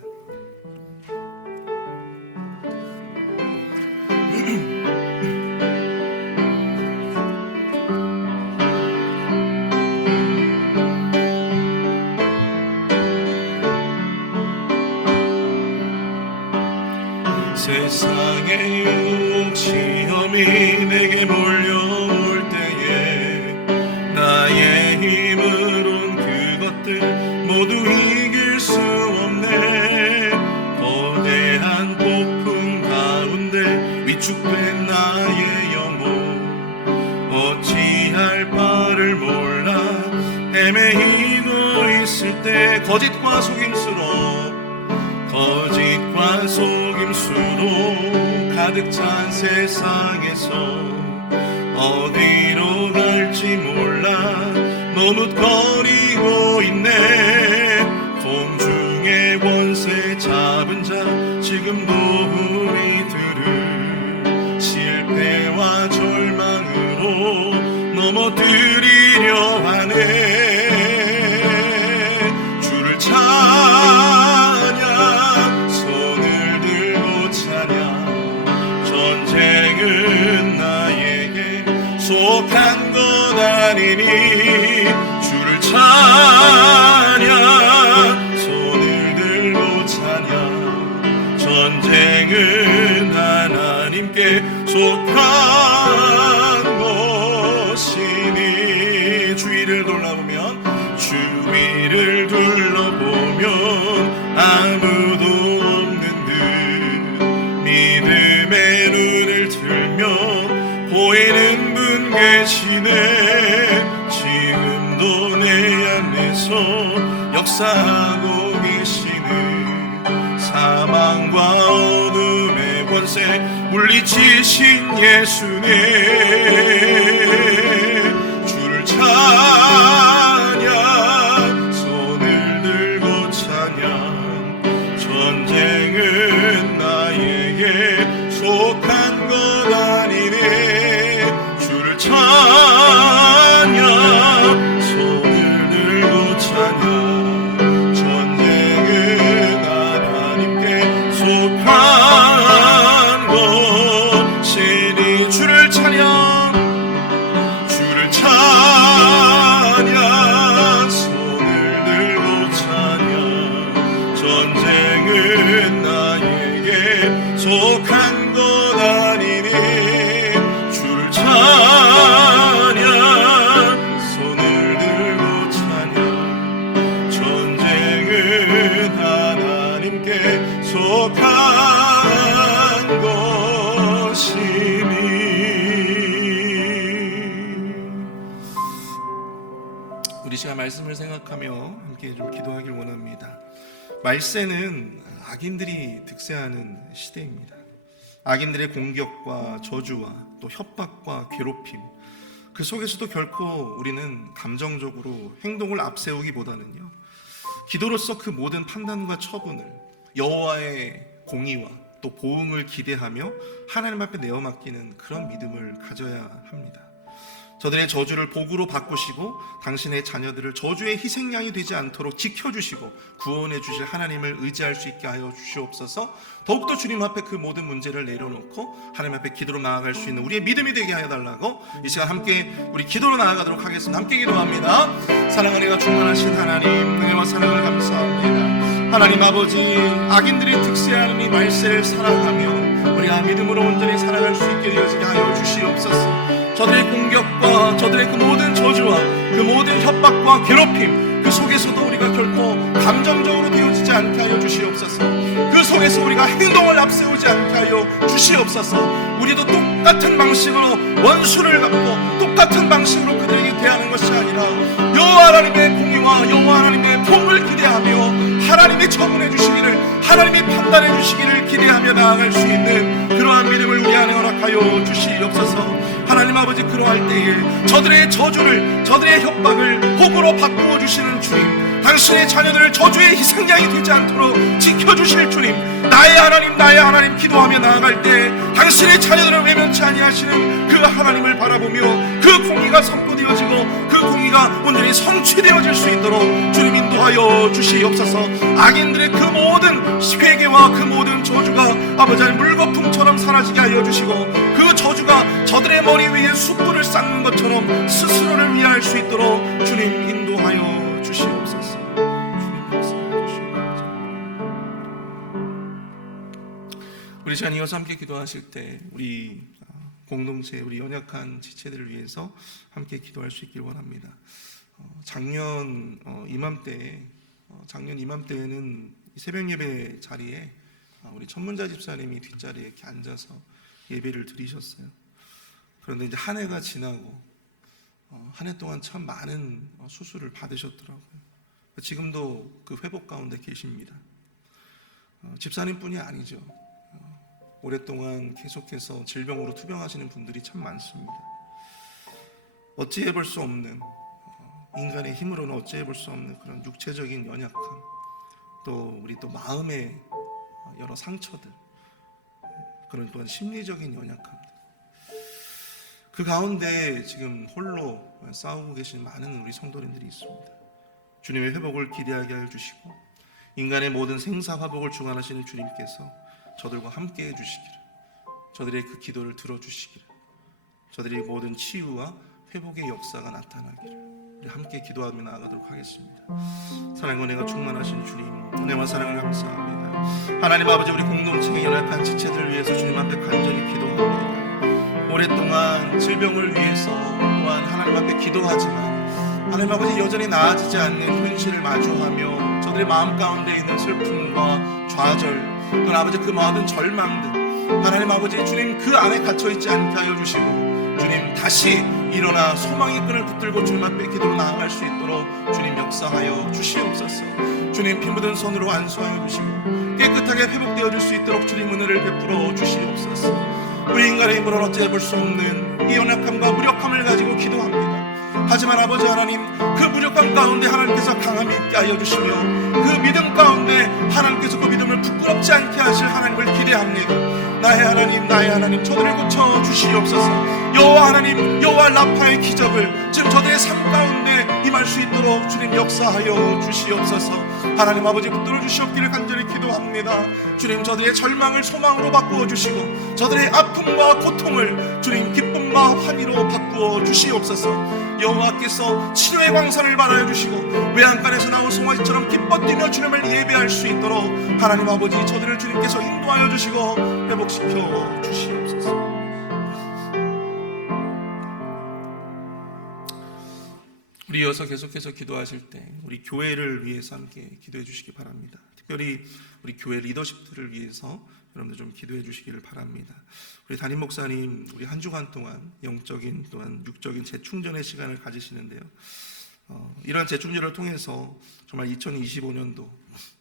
세상의 유혹 시험이 내게 몰려올 때에 나의 힘으론 그것들 모두 이길 수 없네. 거대한 폭풍 가운데 위축된 나의 영혼 어찌할 바를 몰라 헤매이고 있을 때 거짓과 속임수로 가득 찬 세상에서 어디로 갈지 몰라 머뭇거리고 있네. 공중의 원세 잡은 자 지금도 우리들을 실패와 절망으로 넘어뜨리려 하네. 주를 찬양 손을 들고 찬양 전쟁은 나에게 속한 것 아니니. 주를 찬양 손을 들고 찬양 전쟁은 하나님께 속한 것이니. 주위를 둘러보면 아무도 없는 듯 믿음의 눈을 들면 보이는 분 계시네. 지금도 내 안에서 역사하고 계시는 사망과 어둠의 권세 물리치신 예수네. 주를 찬양 손을 들고 찬양 전쟁은 나에게 속한 것 아니네. 주를 찬양 손을 들고 찬양 전쟁은 하나님께 속한 것이니. 주를 찬양 손을 들고 찬양 전쟁은 나에게 속한 것 아니니. 주를 찬양 손을 들고 찬양 전쟁은 하나님께 속한 것이니. 우리 시간 말씀을 생각하며 함께 좀 기도하길 원합니다. 말세는 악인들이 득세하는 시대입니다. 악인들의 공격과 저주와 또 협박과 괴롭힘, 그 속에서도 결코 우리는 감정적으로 행동을 앞세우기보다는요, 기도로서 그 모든 판단과 처분을 여호와의 공의와 또 보응을 기대하며 하나님 앞에 내어 맡기는 그런 믿음을 가져야 합니다. 저들의 저주를 복으로 바꾸시고 당신의 자녀들을 저주의 희생양이 되지 않도록 지켜주시고 구원해 주실 하나님을 의지할 수 있게 하여 주시옵소서. 더욱더 주님 앞에 그 모든 문제를 내려놓고 하나님 앞에 기도로 나아갈 수 있는 우리의 믿음이 되게 하여 달라고 이 시간 함께 우리 기도로 나아가도록 하겠습니다. 함께 기도합니다. 사랑하는 이가 충만하신 하나님, 은혜와 사랑을 감사합니다. 하나님 아버지, 악인들이 특세하는 이 말세를 살아가며 우리가 믿음으로 온전히 살아갈 수 있게 되어지게 하여 주시옵소서. 저들의 공격과 저들의 그 모든 저주와 그 모든 협박과 괴롭힘, 그 속에서도 우리가 결코 감정적으로 되어지지 않게 하여 주시옵소서. 그 속에서 우리가 행동을 앞세우지 않게 하여 주시옵소서. 우리도 똑같은 방식으로 원수를 갚고 똑같은 방식으로 그들에게 대하는 것이 아니라 여호와 하나님의 공의와 여호와 하나님의 복을 기대하며 하나님이 처분해 주시기를, 하나님이 판단해 주시기를 기대하며 나아갈 수 있는 그러한 믿음을 우리 안에 허락하여 주시옵소서. 하나님 아버지, 그러할 때에 저들의 저주를, 저들의 협박을 복으로 바꾸어 주시는 주님, 당신의 자녀들을 저주의 희생양이 되지 않도록 지켜주실 주님, 나의 하나님 기도하며 나아갈 때 당신의 자녀들을 외면치 아니하시는 그 하나님을 바라보며 그 공의가 선포되어지고 그 공의가 온전히 성취되어질 수 있도록 주님 인도하여 주시옵소서. 악인들의 그 모든 회개와 그 모든 저주가 아버지 하나님 물거품처럼 사라지게 하여 주시고 그 저주가 저들의 머리 위에 숯불을 쌓는 것처럼 스스로를 위할 수 있도록 주님 인도하여 주시옵소서. 주님 역사해 주시옵소서. 우리 시간 이어서 함께 기도하실 때 우리 공동체, 우리 연약한 지체들을 위해서 함께 기도할 수 있길 원합니다. 작년 이맘때에는 새벽 예배 자리에 우리 천문자 집사님이 뒷자리에 이렇게 앉아서 예배를 드리셨어요. 그런데 이제 한 해가 지나고 한 해 동안 참 많은 수술을 받으셨더라고요. 지금도 그 회복 가운데 계십니다. 집사님뿐이 아니죠. 오랫동안 계속해서 질병으로 투병하시는 분들이 참 많습니다. 어찌해 볼 수 없는, 인간의 힘으로는 어찌해 볼 수 없는 그런 육체적인 연약함, 또 우리 또 마음의 여러 상처들, 그런 또한 심리적인 연약함들, 그 가운데 지금 홀로 싸우고 계신 많은 우리 성도님들이 있습니다. 주님의 회복을 기대하게 하여 주시고 인간의 모든 생사화복을 주관하시는 주님께서 저들과 함께 해주시기를, 저들의 그 기도를 들어주시기를, 저들의 모든 치유와 회복의 역사가 나타나기를 우리 함께 기도하며 나아가도록 하겠습니다. 사랑과 은혜가 충만하신 주님, 은혜와 사랑을 감사합니다. 하나님 아버지, 우리 공동체의 연약한 지체들을 위해서 주님 앞에 간절히 기도합니다. 오랫동안 질병을 위해서 또한 하나님 앞에 기도하지만 하나님 아버지 여전히 나아지지 않는 현실을 마주하며 저들의 마음 가운데 있는 슬픔과 좌절, 또는 아버지 그 모든 절망들, 하나님 아버지 주님 그 안에 갇혀있지 않게 하여 주시고 주님 다시 일어나 소망의 끈을 붙들고 주님 앞에 기도로 나아갈 수 있도록 주님 역사하여 주시옵소서. 주님 피 묻은 손으로 안수하여 주시고 깨끗하게 회복되어질 수 있도록 주님 은혜를 베풀어 주시옵소서. 우리 인간의 힘으로는 어찌해 볼 수 없는 이 연약함과 무력함을 가지고 기도합니다. 하지만 아버지 하나님, 그 무력함 가운데 하나님께서 강함이 있게 하여 주시며 그 믿음 가운데 하나님께서 그 믿음을 부끄럽지 않게 하실 하나님을 기대합니다. 나의 하나님 저들을 고쳐 주시옵소서. 여호와 하나님, 여호와 라파의 기적을 지금 저들의 삶 가운데 임할 수 있도록 주님 역사하여 주시옵소서. 하나님 아버지 붙들어 주시옵기를 간절히 기도합니다. 주님 저들의 절망을 소망으로 바꾸어 주시고 저들의 아픔과 고통을 주님 기쁨과 환희로 바꾸어 주시옵소서. 여호와께서 치료의 광선을 발하여 주시고 외양간에서 나온 송아지처럼 기뻐 뛰며 주님을 예배할 수 있도록 하나님 아버지 저들을 주님께서 인도하여 주시고 회복시켜 주시옵소서. 우리 이어서 계속해서 기도하실 때 우리 교회를 위해서 함께 기도해 주시기 바랍니다. 특별히 우리 교회 리더십들을 위해서 여러분들 좀 기도해 주시기를 바랍니다. 우리 담임 목사님 우리 한 주간 동안 영적인 또한 육적인 재충전의 시간을 가지시는데요. 이러한 재충전을 통해서 정말 2025년도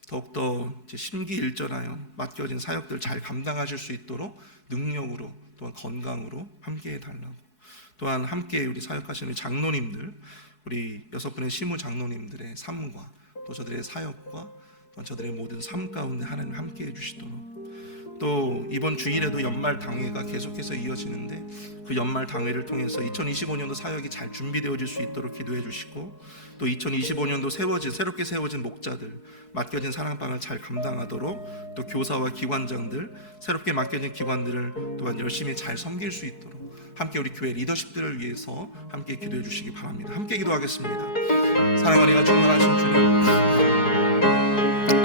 더욱더 심기일전하여 맡겨진 사역들 잘 감당하실 수 있도록 능력으로 또한 건강으로 함께해 달라고, 또한 함께 우리 사역하시는 장로님들, 우리 6분의 시무 장로님들의 삶과 또 저들의 사역과 또 저들의 모든 삶 가운데 하나님 함께해 주시도록, 또 이번 주일에도 연말 당회가 계속해서 이어지는데 그 연말 당회를 통해서 2025년도 사역이 잘 준비되어질 수 있도록 기도해 주시고, 또 2025년도 새롭게 세워진 목자들, 맡겨진 사랑방을 잘 감당하도록, 또 교사와 기관장들, 새롭게 맡겨진 기관들을 또한 열심히 잘 섬길 수 있도록 함께 우리 교회 리더십들을 위해서 함께 기도해 주시기 바랍니다. 함께 기도하겠습니다. 사랑하는 이가 충만하신 주님,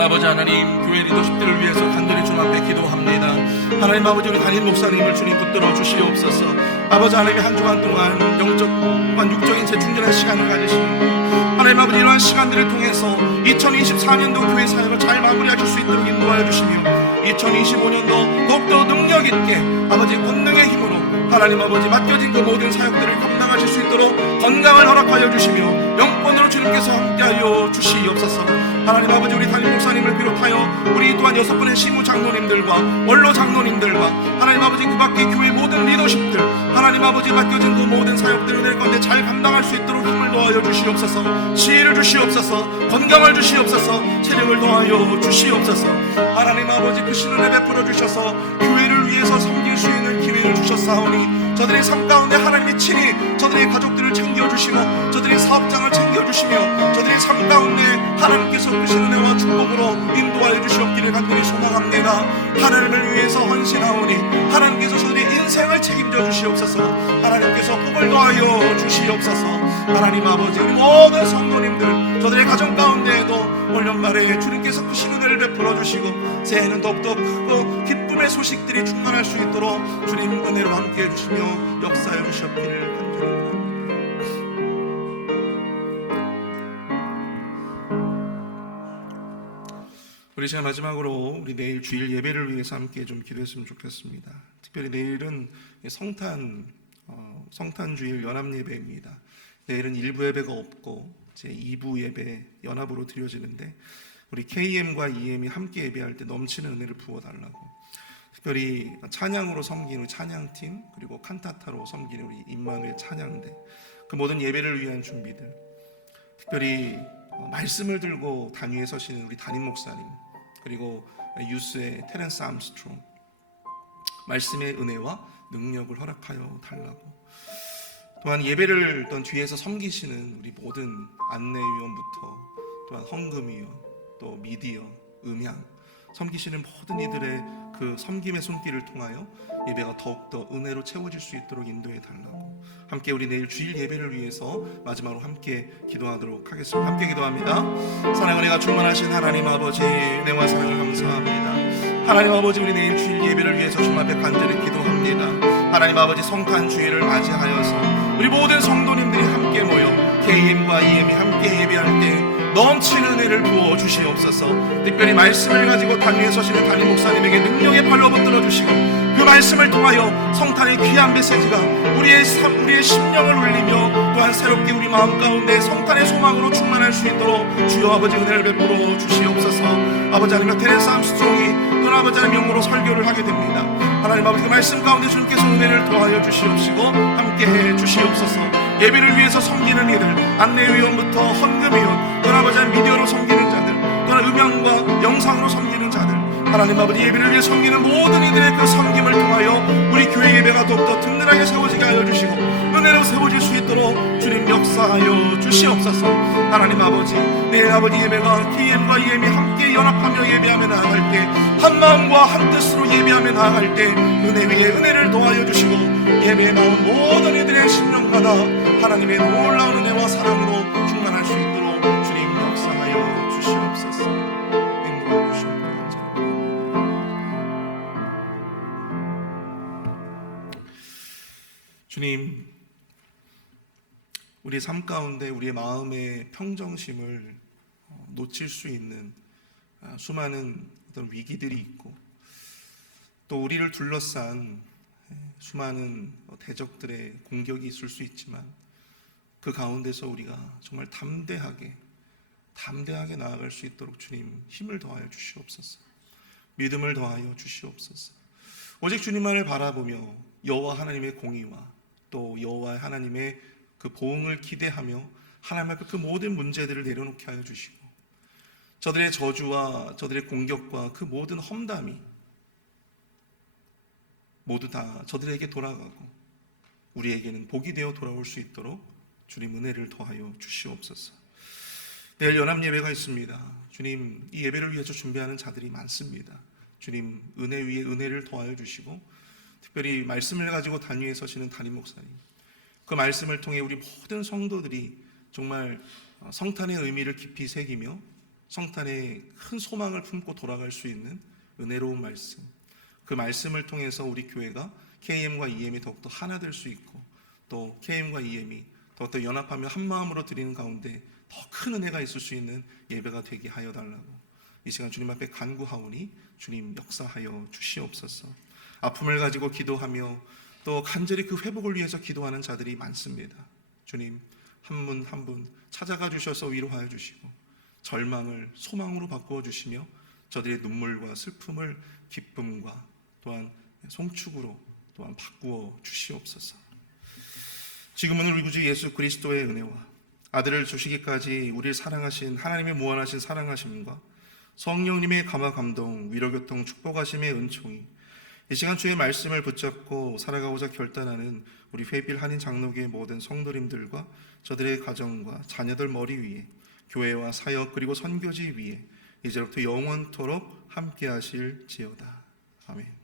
아버지 하나님, 교회 리더십들을 위해서 간절히 주님 앞에 기도합니다. 하나님 아버지, 우리 담임 목사님을 주님 붙들어 주시옵소서. 아버지 하나님의 한 주간 동안 영적 또한 육적인 재충전의 시간을 가지시는 하나님 아버지, 이러한 시간들을 통해서 2024년도 교회 사역을 잘 마무리하실 수 있도록 인도하여 주시며, 2025년도 더욱더 능력 있게 아버지 권능의 힘으로 하나님 아버지 맡겨진 그 모든 사역들을 감당하실 수 있도록 건강을 허락하여 주시며 영권으로 주님께서 함께하여 주시옵소서. 하나님 아버지, 우리 담임 목사님을 비롯하여 우리 또한 6분의 시무 장로님들과 원로 장로님들과 하나님 아버지 그 밖에 교회 모든 리더십들, 하나님 아버지 맡겨진 그 모든 사역들을 내 가운데 잘 감당할 수 있도록 힘을 더하여 주시옵소서. 지혜를 주시옵소서. 건강을 주시옵소서. 체력을 더하여 주시옵소서. 하나님 아버지, 그 신은혜 베풀어 주셔서 교회를 위해서 섬길 수 있는 기회를 주셨사오니 저들의 삶 가운데 하나님이 친히 저들의 가족들을 챙겨주시고 저들의 사업장을 챙겨주시며 저들의 삶 가운데 하나님께서 그 신은혜와 축복으로 인도하여 주시옵기를 간절히 소망합니다. 하나님을 위해서 헌신하오니 하나님께서 저들의 인생을 책임져 주시옵소서. 하나님께서 복을 더하여 주시옵소서. 하나님 아버지, 우리 모든 성도님들 저들의 가정 가운데에도 올 연말에 주님께서 그 신은혜를 베풀어 주시고 새해는 더욱더 크고 기쁨의 소식들이 충만할 수 있도록 주님 은혜로 함께해 주시며 역사해 주시옵기를 간절히 원합니다. 우리 제가 마지막으로 우리 내일 주일 예배를 위해서 함께 좀 기도했으면 좋겠습니다. 특별히 내일은 성탄 주일 연합 예배입니다. 내일은 1부 예배가 없고 제 2부 예배 연합으로 드려지는데 우리 KM과 EM이 함께 예배할 때 넘치는 은혜를 부어달라고, 특별히 찬양으로 섬기는 찬양팀, 그리고 칸타타로 섬기는 우리 임마누엘 찬양대, 그 모든 예배를 위한 준비들, 특별히 말씀을 들고 단위에 서시는 우리 담임 목사님, 그리고 유스의 테렌스 암스트롱, 말씀의 은혜와 능력을 허락하여 달라고, 또한 예배를 또 뒤에서 섬기시는 우리 모든 안내위원부터 또한 헌금위원, 또 미디어, 음향 섬기시는 모든 이들의 그 섬김의 손길을 통하여 예배가 더욱더 은혜로 채워질 수 있도록 인도해 달라고, 함께 우리 내일 주일 예배를 위해서 마지막으로 함께 기도하도록 하겠습니다. 함께 기도합니다. 사랑의 은혜가 충만하신 하나님 아버지, 은혜와 사랑을 감사합니다. 하나님 아버지, 우리 내일 주일 예배를 위해서 주님 앞에 간절히 기도합니다. 하나님 아버지, 성탄 주일을 맞이하여서 우리 모든 성도님들이 함께 모여 KM과 EM이 함께 예배할 때 넘치는 은혜를 부어 주시옵소서. 특별히 말씀을 가지고 단위에 서시는 담임 목사님에게 능력의 발로 붙들어 주시고 그 말씀을 통하여 성탄의 귀한 메시지가 우리의 심령을 울리며 또한 새롭게 우리 마음 가운데 성탄의 소망으로 충만할 수 있도록 주여 아버지 은혜를 베풀어 주시옵소서. 아버지 하나님, 테레스 암스트롱이 또 아버지 하나님 명으로 설교를 하게 됩니다. 하나님 아버지, 그 말씀 가운데 주님께서 은혜를 더하여 주시옵시고 함께해 주시옵소서. 예배를 위해서 섬기는 이들, 안내위원부터 헌금위원, 또 아버지 하나님 미디어로 섬기는 자들, 또 음향과 영상으로 섬기는 자들, 하나님 아버지 예배를 위해 섬기는 모든 이들의 그 섬김을 통하여 우리 교회 예배가 더욱더 든든하게 세워지게 하여 주시고 은혜로 세워질 수 있도록 주님 역사하여 주시옵소서. 하나님 아버지, 내일 아버지 예배가 KM과 EM이 함께 연합하며 예배하며 나아갈 때, 한 마음과 한 뜻으로 예배하며 나아갈 때 은혜 위에 은혜를 더하여 주시고 예배에 나온 모든 이들의 심령마다 하나님의 놀라운 은혜와 사랑으로 충만할 수 있도록 주님 역사하여 주시옵소서. 인도하여 주시옵소서. 주님, 우리의 삶 가운데 우리의 마음의 평정심을 놓칠 수 있는 수많은 어떤 위기들이 있고, 또 우리를 둘러싼 수많은 대적들의 공격이 있을 수 있지만 그 가운데서 우리가 정말 담대하게 나아갈 수 있도록 주님 힘을 더하여 주시옵소서. 믿음을 더하여 주시옵소서. 오직 주님만을 바라보며 여호와 하나님의 공의와 또 여호와 하나님의 그 보응을 기대하며 하나님 앞에 그 모든 문제들을 내려놓게 하여 주시고, 저들의 저주와 저들의 공격과 그 모든 험담이 모두 다 저들에게 돌아가고 우리에게는 복이 되어 돌아올 수 있도록 주님 은혜를 더하여 주시옵소서. 내일 연합 예배가 있습니다. 주님, 이 예배를 위해서 준비하는 자들이 많습니다. 주님, 은혜 위에 은혜를 더하여 주시고 특별히 말씀을 가지고 단위에 서시는 담임 목사님, 그 말씀을 통해 우리 모든 성도들이 정말 성탄의 의미를 깊이 새기며 성탄의 큰 소망을 품고 돌아갈 수 있는 은혜로운 말씀, 그 말씀을 통해서 우리 교회가 KM과 EM이 더욱더 하나 될 수 있고 또 KM과 EM이 더욱더 연합하며 한 마음으로 드리는 가운데 더 큰 은혜가 있을 수 있는 예배가 되게 하여 달라고 이 시간 주님 앞에 간구하오니 주님 역사하여 주시옵소서. 아픔을 가지고 기도하며 또 간절히 그 회복을 위해서 기도하는 자들이 많습니다. 주님, 한 분 한 분 찾아가 주셔서 위로하여 주시고 절망을 소망으로 바꾸어 주시며 저들의 눈물과 슬픔을 기쁨과 또한 송축으로 또한 바꾸어 주시옵소서. 지금은 우리 구주 예수 그리스도의 은혜와 아들을 주시기까지 우리를 사랑하신 하나님의 무한하신 사랑하심과 성령님의 감화 감동 위로교통 축복하심의 은총이 이 시간 주의 말씀을 붙잡고 살아가고자 결단하는 우리 회빌 한인 장로교의 모든 성도님들과 저들의 가정과 자녀들 머리 위에 교회와 사역 그리고 선교지 위에 이제부터 영원토록 함께 하실지어다. 아멘.